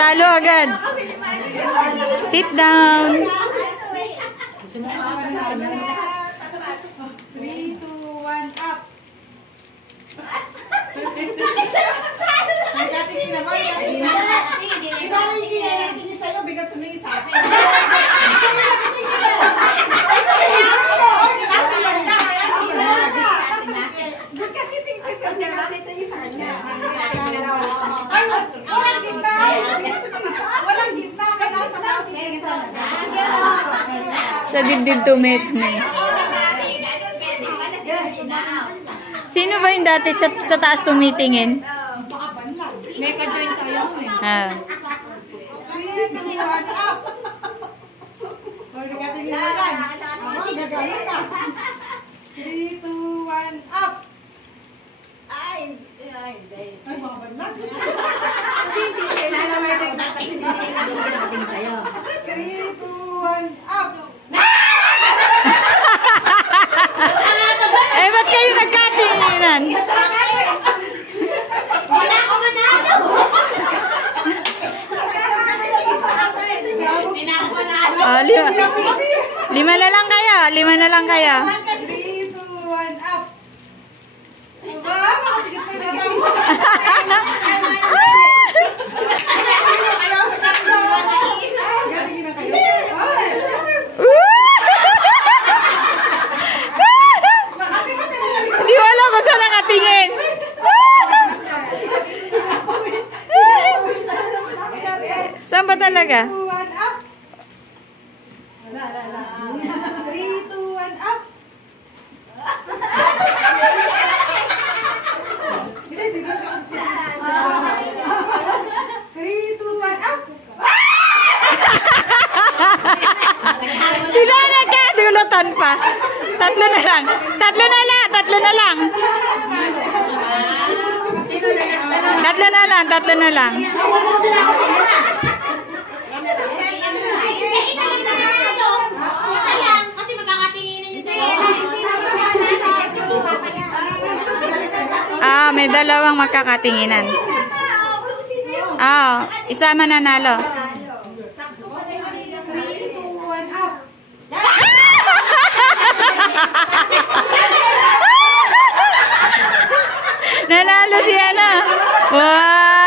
Talo agad. Sit down. 3, 2, 1, up. Sa dibdib tumet-tumet. Sino ba yung dati sa taas tumitingin? May ka-join tayo eh. Ah. 3, 2, 1, up. Nagatingin na lang. Gagawin na. 3, 2, 1, up. Ay, mga banlag. 3, 2, 1, up. Eh, ba't kayo nagkatinginan? Wala ko manalo. Ah, lima na lang kaya. 3, 2, 1, up. Makatigit pa yung gatingin na kayo. Hindi wala ko saan nakatingin. Saan ba talaga? 3, 2, 1, up. 3, 2, 1, up. Sila nagkadulutan pa. Tatlo na lang. Tatlo na lang. Tatlo na lang. Kasi magkakatinginan yung dalawa. Ah, may dalawang makakatinginan. Ah, isa mananalo. 3, 2, 1, up. Nanalo si Ana. Wow!